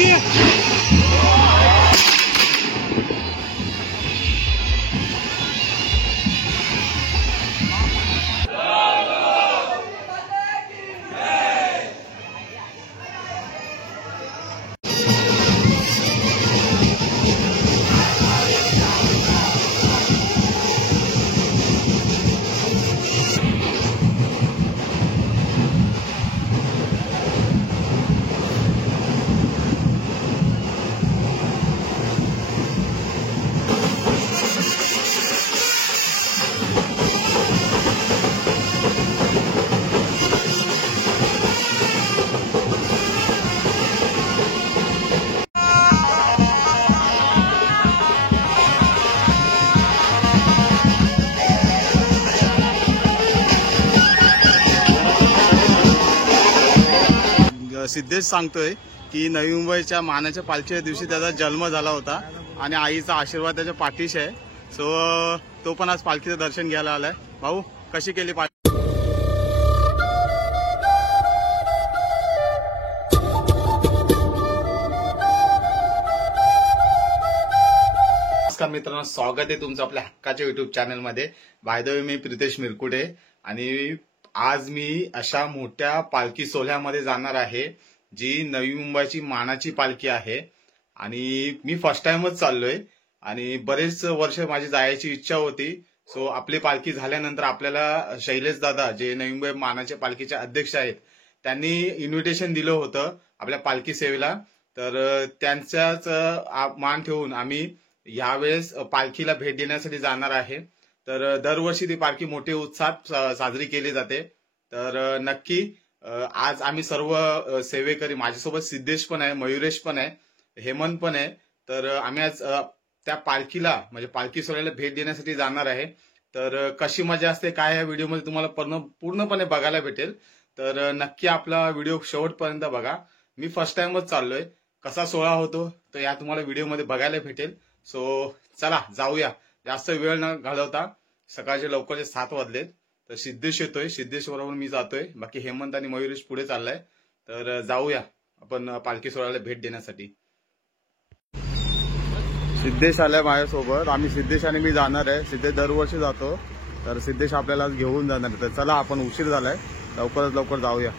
मोठी आहे। सिद्धेश सांगतोय की नवी मुंबईच्या मानाच्या पालखीच्या दिवशी त्याचा जन्म झाला होता आणि आईचा आशीर्वाद त्याच्या पाठीशी आहे। सो तो पण आज पालखीचं दर्शन घ्यायला आलाय। भाऊ, कशी केली पालखी? नमस्कार मित्रांनो, स्वागत आहे तुमचं आपल्या हक्काच्या युट्यूब चॅनलमध्ये। बाय द वे, मी प्रितेश मिरकुटे आणि आज मी अशा मोठ्या पालखी सोहळ्यामध्ये जाणार आहे जी नवी मुंबईची मानाची पालखी आहे आणि मी फर्स्ट टाइमच चाललोय आणि बरेच वर्ष माझी जायची इच्छा होती। सो आपली पालखी झाल्यानंतर आपल्याला शैलेश दादा, जे नवी मुंबई मानाच्या पालखीचे अध्यक्ष आहेत, त्यांनी इन्व्हिटेशन दिलं होतं आपल्या पालखी सेवेला। तर त्यांचाच मान ठेवून आम्ही यावेळेस पालखीला भेट देण्यासाठी जाणार आहे। तर दरवर्षी ती पालखी मोठ्या उत्साहात साजरी केली जाते। तर नक्की आज आम्ही सर्व सेवेकरी, माझ्यासोबत सिद्धेश पण आहे, मयुरेश पण आहे, हेमंत पण आहे। तर आम्ही आज त्या पालखीला म्हणजे पालखी सोहळ्याला भेट देण्यासाठी जाणार आहे। तर कशी मजा असते काय या व्हिडिओमध्ये तुम्हाला पूर्णपणे बघायला भेटेल। तर नक्की आपला व्हिडिओ शेवटपर्यंत बघा। मी फर्स्ट टाइमच चाललोय, कसा सोहळा होतो तर या तुम्हाला व्हिडिओमध्ये बघायला भेटेल। सो चला जाऊया, जास्त वेळ न घालवता। सकाळचे लवकरचे 7 वाजलेत। तर सिद्धेश येतोय, सिद्धेश बरोबर मी जातोय, बाकी हेमंत आणि मयुरेश पुढे चाललाय। तर जाऊया आपण पालखी सोहळ्याला भेट देण्यासाठी। सिद्धेश आलाय माझ्यासोबत, आम्ही सिद्धेश आणि मी जाणार आहे। सिद्धेश दरवर्षी जातो, तर सिद्धेश आपल्याला घेऊन जाणार आहे। तर चला, आपण उशीर झालाय, लवकरात लवकर जाऊया।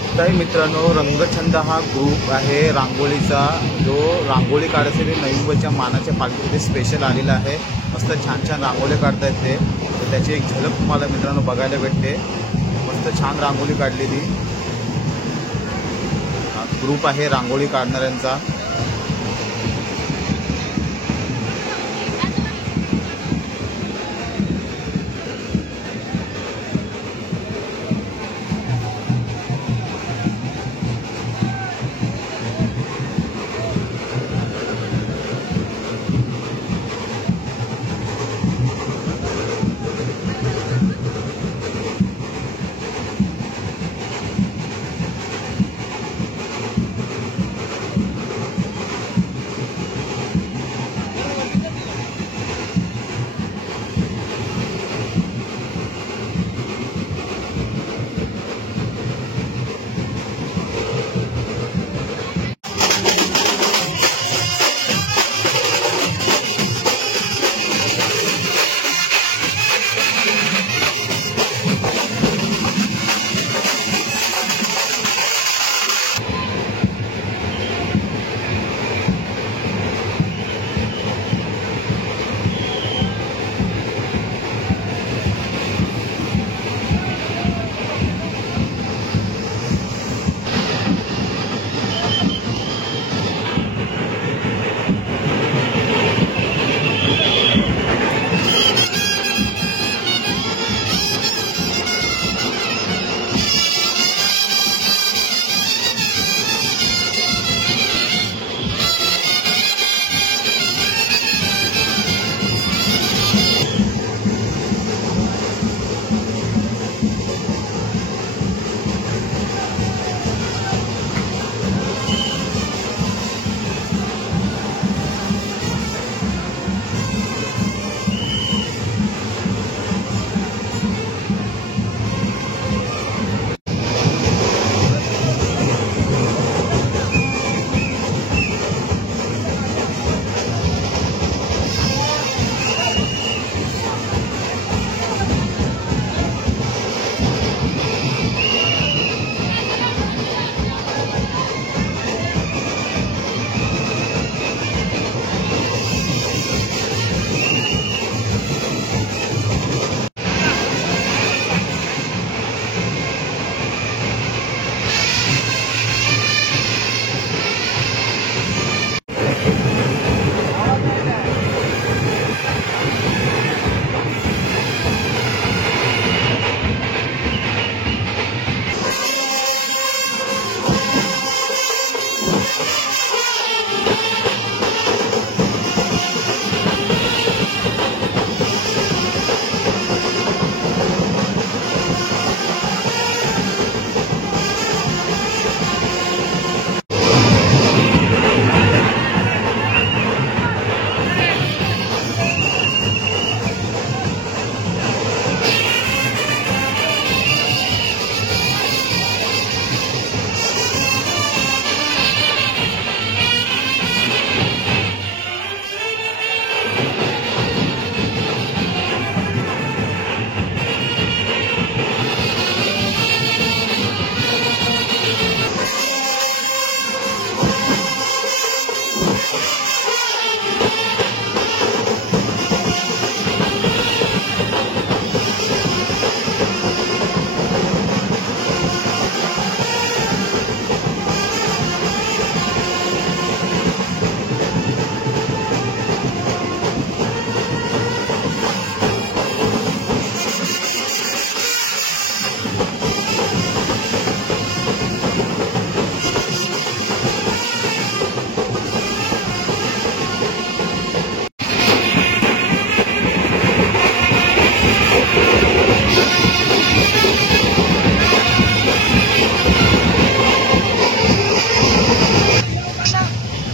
बघताय मित्रांनो, रंगछंद हा ग्रुप आहे रांगोळीचा, जो रांगोळी काढायसाठी नवी मुंबईच्या मानाच्या पालखीमध्ये स्पेशल आलेला आहे। मस्त छान छान रांगोळी काढतायत ते, तर त्याची एक झलक तुम्हाला मित्रांनो बघायला भेटते। मस्त छान रांगोळी काढलेली ग्रुप आहे रांगोळी काढणाऱ्यांचा।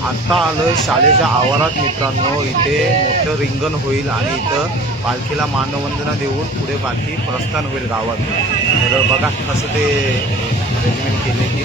आता आलोय शाळेच्या आवारात मित्रांनो। इथे मोठं रिंगण होईल आणि इथं पालखीला मानवंदना देऊन पुढे बाकी प्रस्थान होईल गावात। तर बघा कसं ते अरेंजमेंट केले की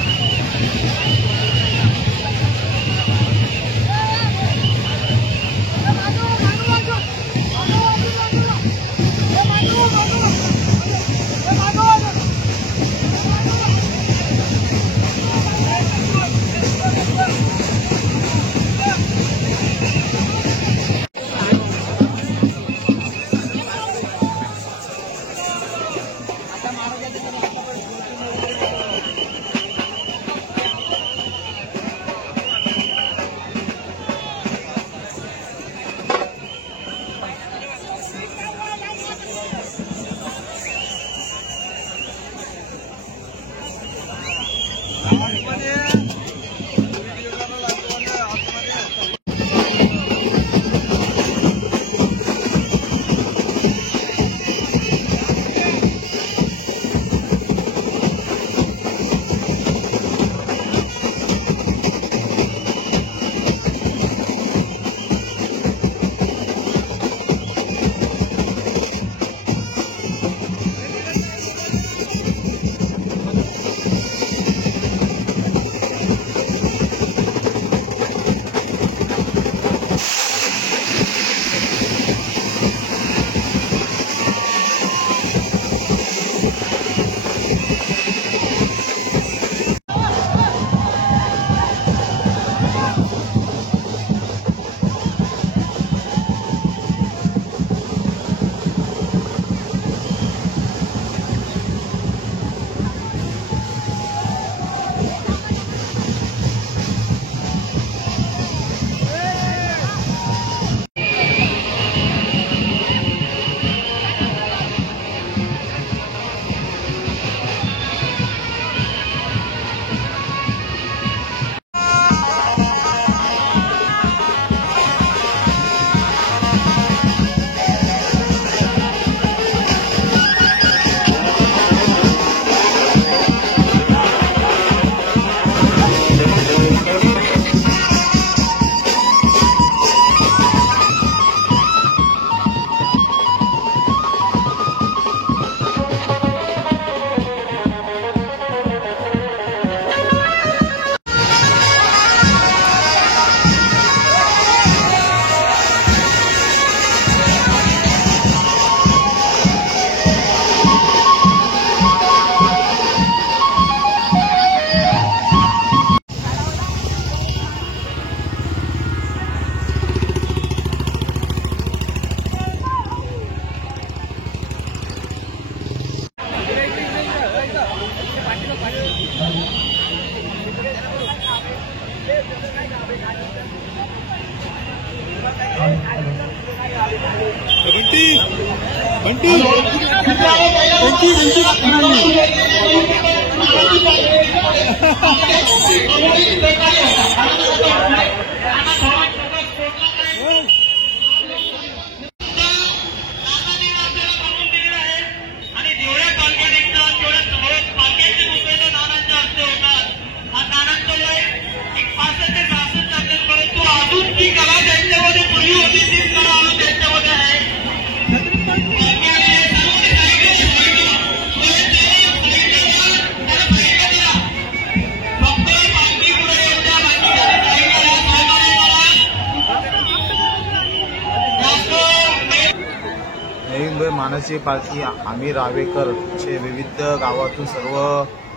मानाची पालखी आम्ही रावेकर चे विविध गावातून सर्व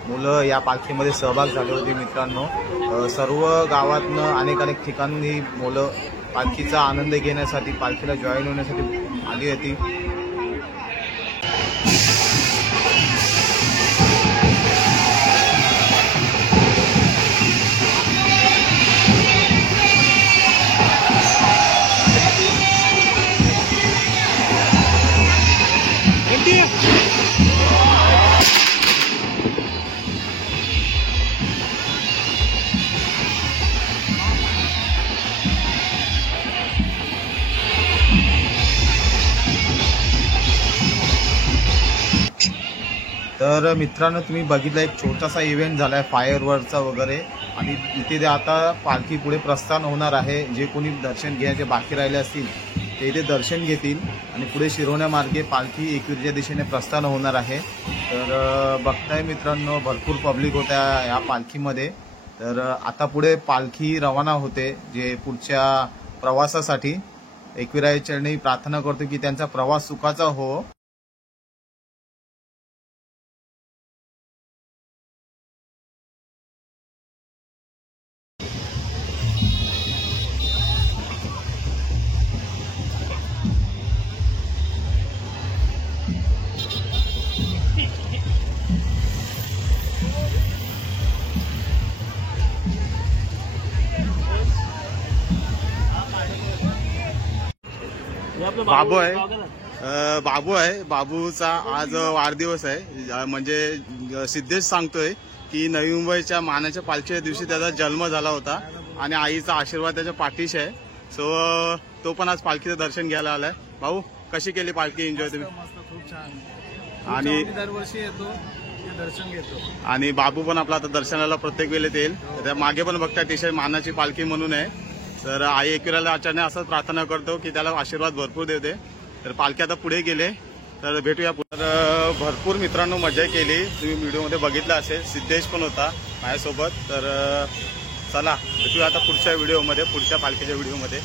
मुलं या पालखीमध्ये सहभाग झाले होते मित्रांनो। सर्व गावातनं अनेक ठिकाणी मुलं पालखीचा आनंद घेण्यासाठी पालखीला जॉईन होण्यासाठी आली होती। तर मित्रांनो तुम्ही बघितलं एक छोटासा इव्हेंट झालाय फायरवर्कचा वगैरे, आणि इथे आता पालखी पुढे प्रस्थान होणार आहे। जे कोणी दर्शन घ्यायचे बाकी राहिले असतील ते इथे दर्शन घेतील आणि पुढे शिरोण्यामार्गे पालखी एकविरेच्या दिशेने प्रस्थान होणार आहे। तर बघताय मित्रांनो भरपूर पब्लिक होत्या या पालखीमध्ये। तर आता पुढे पालखी रवाना होते जे पुढच्या प्रवासासाठी। एकविराच्या चरणी प्रार्थना करतो की त्यांचा प्रवास सुखाचा हो। बाबू आहे बाबूचा आज वाढदिवस आहे। म्हणजे सिद्धेश सांगतोय की नवी मुंबईच्या मानाच्या पालखीच्या दिवशी त्याचा जन्म झाला होता आणि आईचा आशीर्वाद त्याच्या पाठीशी आहे। सो तो पण आज पालखीचं दर्शन घ्यायला आलाय। भाऊ कशी केली पालखी एन्जॉय तुम्ही? खूप छान। आणि दरवर्षी येतो दर्शन घेतो आणि बाबू पण आपला आता दर्शनाला प्रत्येक वेळेत येईल। त्या मागे पण बघता टीशर्ट मानाची पालखी म्हणून आहे। तर आई एकविराला आचार्य असंच प्रार्थना करतो की त्याला आशीर्वाद भरपूर देते। तर पालखी आता पुढे गेले तर भेटूया। तर भरपूर मित्रांनो मजा केली, तुम्ही व्हिडिओमध्ये बघितलं असेल। सिद्धेश पण होता माझ्यासोबत। तर चला भेटूया आता पुढच्या व्हिडिओमध्ये, पुढच्या पालखीच्या व्हिडिओमध्ये।